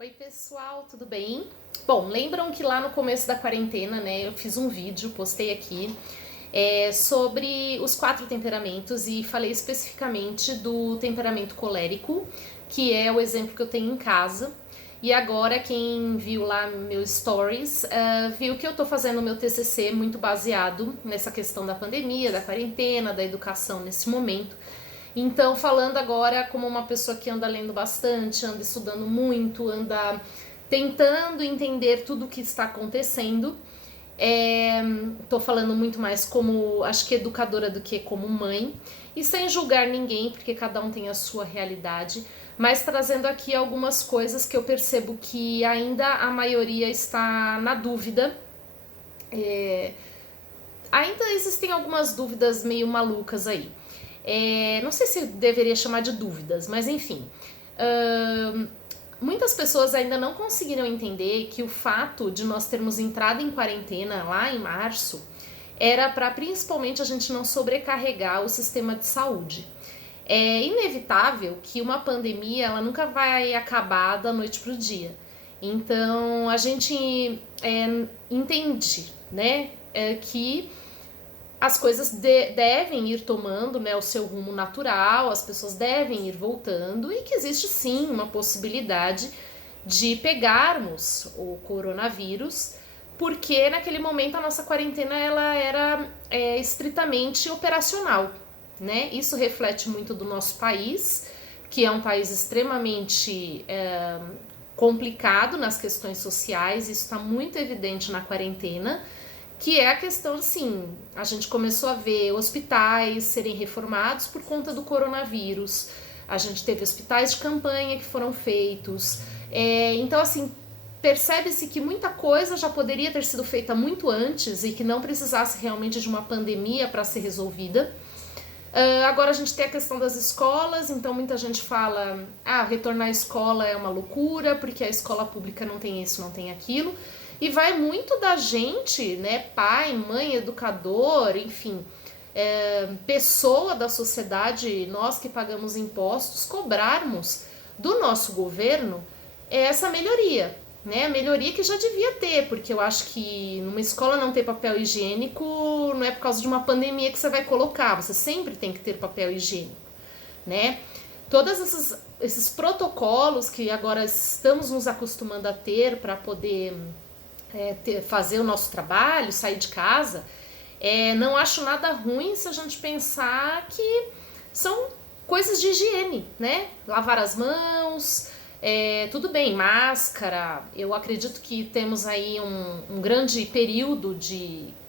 Oi pessoal, tudo bem? Bom, lembram que lá no começo da quarentena, né, eu fiz um vídeo, postei aqui, sobre os 4 temperamentos e falei especificamente do temperamento colérico, que é o exemplo que eu tenho em casa. E agora quem viu lá meus stories, viu que eu tô fazendo o meu TCC muito baseado nessa questão da pandemia, da quarentena, da educação nesse momento. Então, falando agora como uma pessoa que anda lendo bastante, anda estudando muito, anda tentando entender tudo o que está acontecendo. Tô falando muito mais como, acho que educadora do que como mãe. E sem julgar ninguém, porque cada um tem a sua realidade. Mas trazendo aqui algumas coisas que eu percebo que ainda a maioria está na dúvida. Ainda existem algumas dúvidas meio malucas aí. Não sei se deveria chamar de dúvidas, mas enfim. Muitas pessoas ainda não conseguiram entender que o fato de nós termos entrado em quarentena lá em março era para principalmente a gente não sobrecarregar o sistema de saúde. É inevitável que uma pandemia ela nunca vai acabar da noite para o dia. Então a gente entende, né, que as coisas devem ir tomando, né, o seu rumo natural, as pessoas devem ir voltando e que existe sim uma possibilidade de pegarmos o coronavírus, porque naquele momento a nossa quarentena ela era estritamente operacional, né? Isso reflete muito do nosso país, que é um país extremamente complicado nas questões sociais, isso está muito evidente na quarentena, que é a questão, assim, a gente começou a ver hospitais serem reformados por conta do coronavírus, a gente teve hospitais de campanha que foram feitos, então, assim, percebe-se que muita coisa já poderia ter sido feita muito antes e que não precisasse realmente de uma pandemia para ser resolvida. Agora a gente tem a questão das escolas, então muita gente fala, retornar à escola é uma loucura, porque a escola pública não tem isso, não tem aquilo. E vai muito da gente, né, pai, mãe, educador, enfim, pessoa da sociedade, nós que pagamos impostos, cobrarmos do nosso governo essa melhoria, né? Melhoria que já devia ter, porque eu acho que numa escola não ter papel higiênico não é por causa de uma pandemia que você vai colocar, você sempre tem que ter papel higiênico, né? Todos esses protocolos que agora estamos nos acostumando a ter para poder fazer o nosso trabalho, sair de casa, não acho nada ruim se a gente pensar que são coisas de higiene, né? Lavar as mãos, tudo bem, máscara. Eu acredito que temos aí um grande período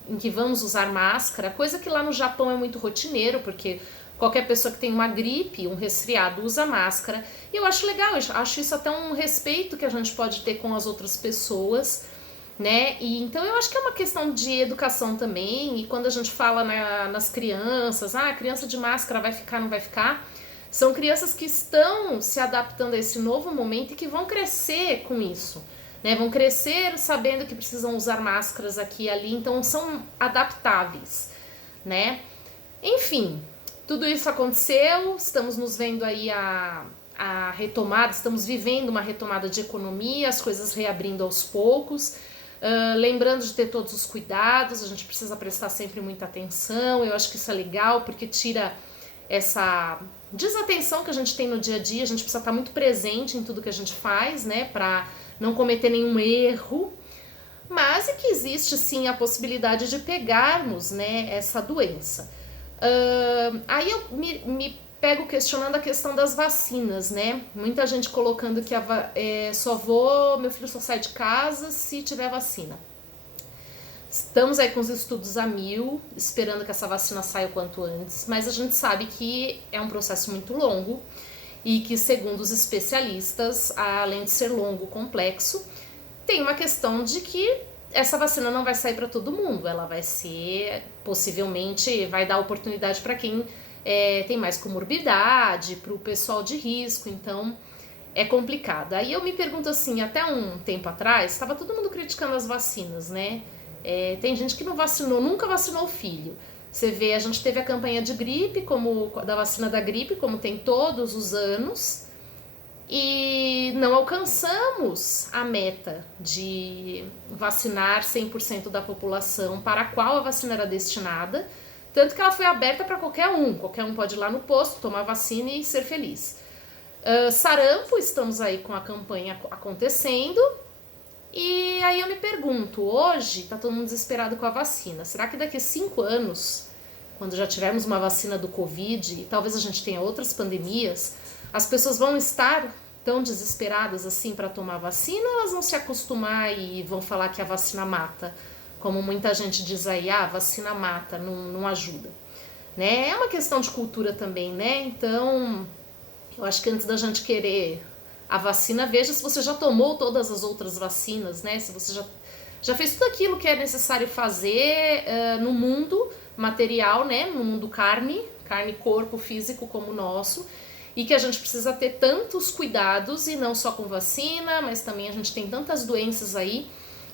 em que vamos usar máscara, coisa que lá no Japão é muito rotineiro, porque qualquer pessoa que tem uma gripe, um resfriado, usa máscara. E eu acho legal, eu acho isso até um respeito que a gente pode ter com as outras pessoas, né? E então eu acho que é uma questão de educação também. E quando a gente fala nas crianças, criança de máscara vai ficar, não vai ficar, são crianças que estão se adaptando a esse novo momento e que vão crescer com isso, né? Vão crescer sabendo que precisam usar máscaras aqui e ali, então são adaptáveis, né? Enfim, tudo isso aconteceu, estamos nos vendo aí a retomada, estamos vivendo uma retomada de economia, as coisas reabrindo aos poucos. Lembrando de ter todos os cuidados, a gente precisa prestar sempre muita atenção. Eu acho que isso é legal porque tira essa desatenção que a gente tem no dia a dia. A gente precisa estar muito presente em tudo que a gente faz, né, para não cometer nenhum erro. Mas é que existe sim a possibilidade de pegarmos, né, essa doença. Aí eu me pego questionando a questão das vacinas, né? Muita gente colocando que meu filho só sai de casa se tiver vacina. Estamos aí com os estudos a 1000, esperando que essa vacina saia o quanto antes, mas a gente sabe que é um processo muito longo e que, segundo os especialistas, além de ser longo, complexo, tem uma questão de que essa vacina não vai sair para todo mundo, ela vai ser, possivelmente, vai dar oportunidade para quem tem mais comorbidade, para o pessoal de risco, então é complicado. Aí eu me pergunto assim, até um tempo atrás, estava todo mundo criticando as vacinas, né? Tem gente que não vacinou, nunca vacinou o filho. Você vê, a gente teve a campanha de gripe, da vacina da gripe, como tem todos os anos, e não alcançamos a meta de vacinar 100% da população para a qual a vacina era destinada, tanto que ela foi aberta para qualquer um pode ir lá no posto, tomar vacina e ser feliz. Sarampo, estamos aí com a campanha acontecendo, e aí eu me pergunto, hoje tá todo mundo desesperado com a vacina, será que daqui a 5 anos, quando já tivermos uma vacina do Covid, e talvez a gente tenha outras pandemias, as pessoas vão estar tão desesperadas assim para tomar vacina, ou elas vão se acostumar e vão falar que a vacina mata? Como muita gente diz aí, a vacina mata, não ajuda. Né? É uma questão de cultura também, né? Então, eu acho que antes da gente querer a vacina, veja se você já tomou todas as outras vacinas, né? Se você já fez tudo aquilo que é necessário fazer no mundo material, né? No mundo carne, corpo físico como o nosso, e que a gente precisa ter tantos cuidados, e não só com vacina, mas também a gente tem tantas doenças aí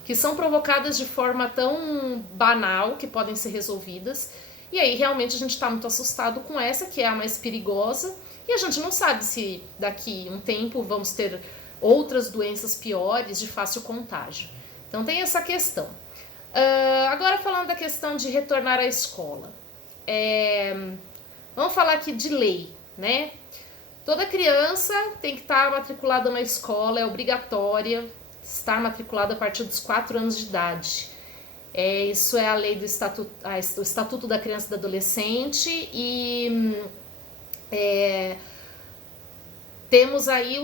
que são provocadas de forma tão banal que podem ser resolvidas, e aí realmente a gente está muito assustado com essa, que é a mais perigosa, e a gente não sabe se daqui um tempo vamos ter outras doenças piores de fácil contágio. Então tem essa questão. Agora falando da questão de retornar à escola. Vamos falar aqui de lei, né? Toda criança tem que estar matriculada na escola, é obrigatória estar matriculada a partir dos 4 anos de idade. Isso é a lei do Estatuto da Criança e do Adolescente, e temos aí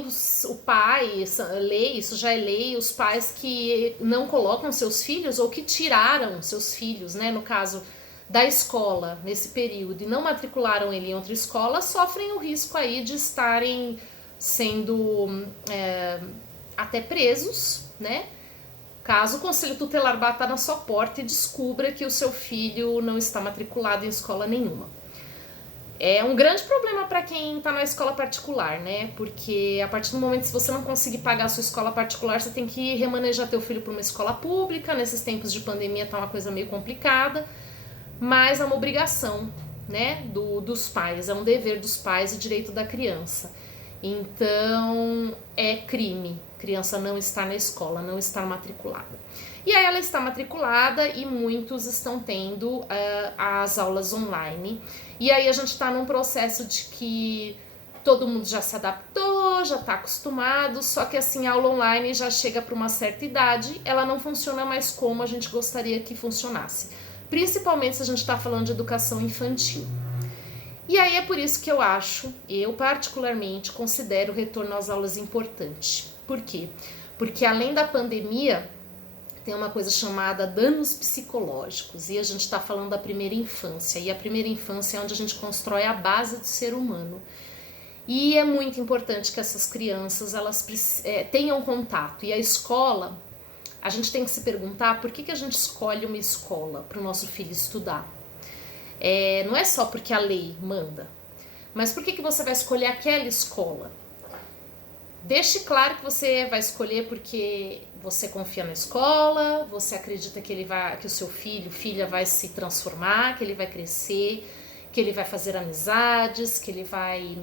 o pai, lei, isso já é lei, os pais que não colocam seus filhos ou que tiraram seus filhos, né, no caso da escola nesse período, e não matricularam ele em outra escola, sofrem o risco aí de estarem sendo até presos, né, caso o Conselho Tutelar bata na sua porta e descubra que o seu filho não está matriculado em escola nenhuma. É um grande problema para quem está na escola particular, né? Porque a partir do momento que você não conseguir pagar a sua escola particular, você tem que remanejar teu filho para uma escola pública. Nesses tempos de pandemia tá uma coisa meio complicada, mas é uma obrigação, né, dos pais, é um dever dos pais e direito da criança. Então é crime criança não estar na escola, não estar matriculada. E aí ela está matriculada e muitos estão tendo as aulas online. E aí a gente está num processo de que todo mundo já se adaptou, já está acostumado, só que assim, a aula online já chega para uma certa idade, ela não funciona mais como a gente gostaria que funcionasse. Principalmente se a gente está falando de educação infantil. E aí é por isso que eu particularmente considero o retorno às aulas importante. Por quê? Porque além da pandemia, tem uma coisa chamada danos psicológicos, e a gente está falando da primeira infância, e a primeira infância é onde a gente constrói a base do ser humano. E é muito importante que essas crianças elas tenham contato, e a escola, a gente tem que se perguntar por que a gente escolhe uma escola para o nosso filho estudar. Não é só porque a lei manda, mas por que você vai escolher aquela escola? Deixe claro que você vai escolher porque você confia na escola, você acredita que que o seu filha vai se transformar, que ele vai crescer, que ele vai fazer amizades, que ele vai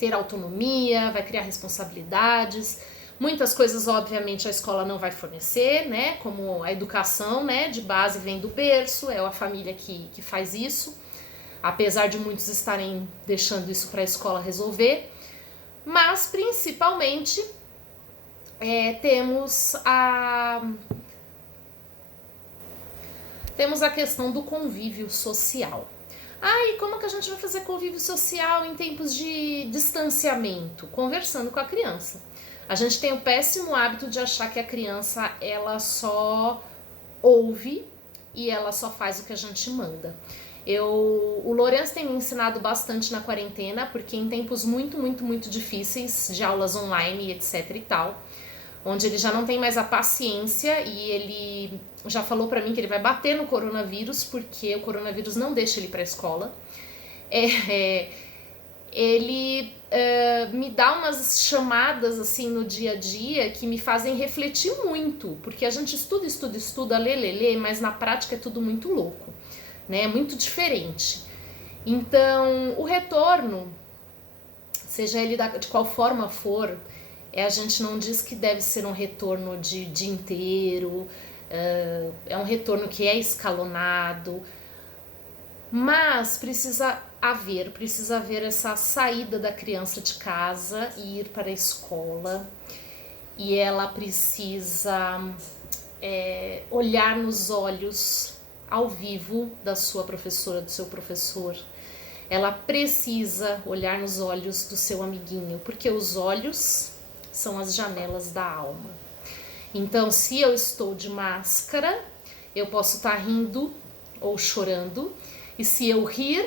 ter autonomia, vai criar responsabilidades. Muitas coisas, obviamente, a escola não vai fornecer, né? Como a educação, né, de base vem do berço, é a família que faz isso, apesar de muitos estarem deixando isso para a escola resolver. Mas, principalmente, temos a questão do convívio social. E como que a gente vai fazer convívio social em tempos de distanciamento? Conversando com a criança. A gente tem o péssimo hábito de achar que a criança, ela só ouve e ela só faz o que a gente manda. O Lourenço tem me ensinado bastante na quarentena, porque em tempos muito, muito, muito difíceis de aulas online e etc e tal, onde ele já não tem mais a paciência e ele já falou pra mim que ele vai bater no coronavírus, porque o coronavírus não deixa ele ir pra escola. Ele me dá umas chamadas assim no dia a dia que me fazem refletir muito, porque a gente estuda, lê, mas na prática é tudo muito louco, né? Muito diferente. Então, o retorno, seja ele de qual forma for, A gente não diz que deve ser um retorno de dia inteiro, é um retorno que é escalonado, mas precisa haver essa saída da criança de casa e ir para a escola, e ela precisa olhar nos olhos ao vivo da sua professora, do seu professor. Ela precisa olhar nos olhos do seu amiguinho, porque os olhos são as janelas da alma. Então, se eu estou de máscara, eu posso estar rindo ou chorando, e se eu rir,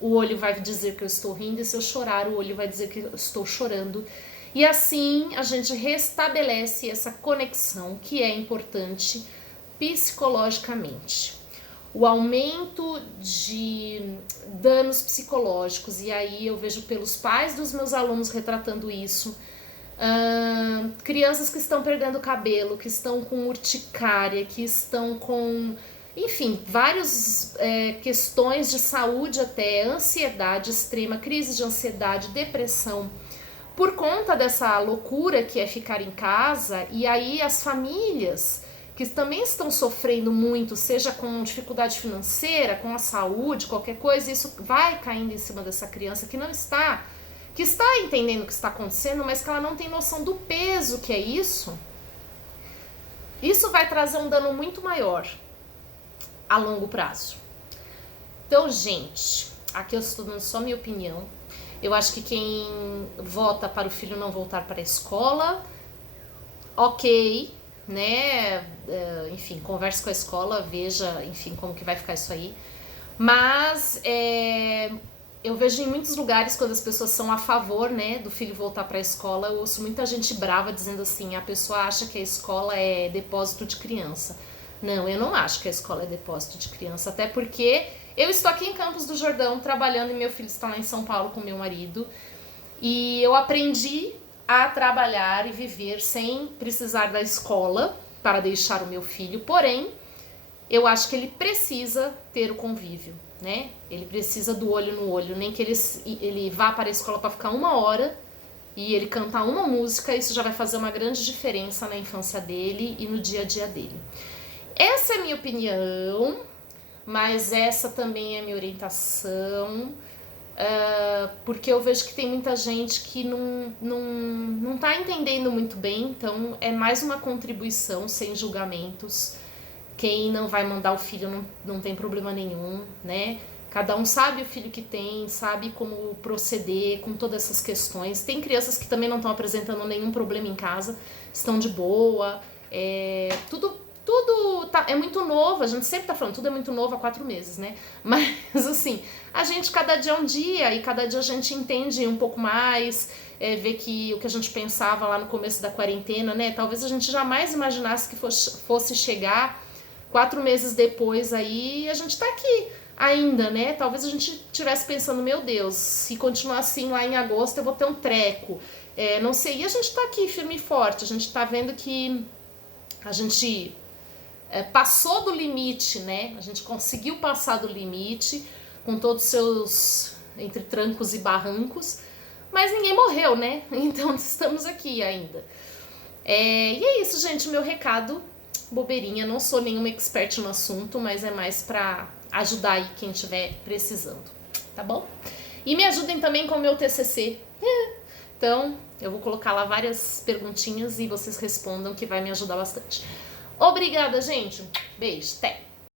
o olho vai dizer que eu estou rindo, e se eu chorar, o olho vai dizer que eu estou chorando. E assim a gente restabelece essa conexão que é importante psicologicamente. O aumento de danos psicológicos, e aí eu vejo pelos pais dos meus alunos retratando isso, crianças que estão perdendo cabelo, que estão com urticária, que estão com, enfim, várias questões de saúde até, ansiedade extrema, crise de ansiedade, depressão, por conta dessa loucura que é ficar em casa. E aí as famílias que também estão sofrendo muito, seja com dificuldade financeira, com a saúde, qualquer coisa, isso vai caindo em cima dessa criança que está entendendo o que está acontecendo, mas que ela não tem noção do peso que é isso. Isso vai trazer um dano muito maior a longo prazo. Então, gente, aqui eu estou dando só minha opinião. Eu acho que quem vota para o filho não voltar para a escola, ok, né? Enfim, converse com a escola, veja, enfim, como que vai ficar isso aí. Mas eu vejo em muitos lugares, quando as pessoas são a favor, né, do filho voltar para a escola, eu ouço muita gente brava dizendo assim, a pessoa acha que a escola é depósito de criança. Não, eu não acho que a escola é depósito de criança, até porque eu estou aqui em Campos do Jordão trabalhando e meu filho está lá em São Paulo com meu marido, e eu aprendi a trabalhar e viver sem precisar da escola para deixar o meu filho, porém, eu acho que ele precisa ter o convívio, né? Ele precisa do olho no olho, nem que ele vá para a escola para ficar 1 hora e ele cantar uma música, isso já vai fazer uma grande diferença na infância dele e no dia a dia dele. Essa é a minha opinião, mas essa também é a minha orientação, porque eu vejo que tem muita gente que não tá entendendo muito bem, então é mais uma contribuição sem julgamentos. Quem não vai mandar o filho não tem problema nenhum, né? Cada um sabe o filho que tem, sabe como proceder com todas essas questões. Tem crianças que também não estão apresentando nenhum problema em casa, estão de boa, tudo é muito novo, a gente sempre tá falando, tudo é muito novo há 4 meses, né? Mas assim, a gente, cada dia é um dia, e cada dia a gente entende um pouco mais, vê que o que a gente pensava lá no começo da quarentena, né? Talvez a gente jamais imaginasse que fosse chegar 4 meses depois aí, a gente tá aqui ainda, né? Talvez a gente estivesse pensando, meu Deus, se continuar assim lá em agosto eu vou ter um treco, não sei, e a gente tá aqui firme e forte, a gente tá vendo que a gente passou do limite, né? A gente conseguiu passar do limite com todos os seus entre trancos e barrancos, mas ninguém morreu, né? Então estamos aqui ainda. E é isso, gente, meu recado, bobeirinha, não sou nenhuma expert no assunto, mas é mais pra ajudar aí quem estiver precisando, tá bom? E me ajudem também com o meu TCC. Então, eu vou colocar lá várias perguntinhas e vocês respondam, que vai me ajudar bastante. Obrigada, gente. Beijo, até!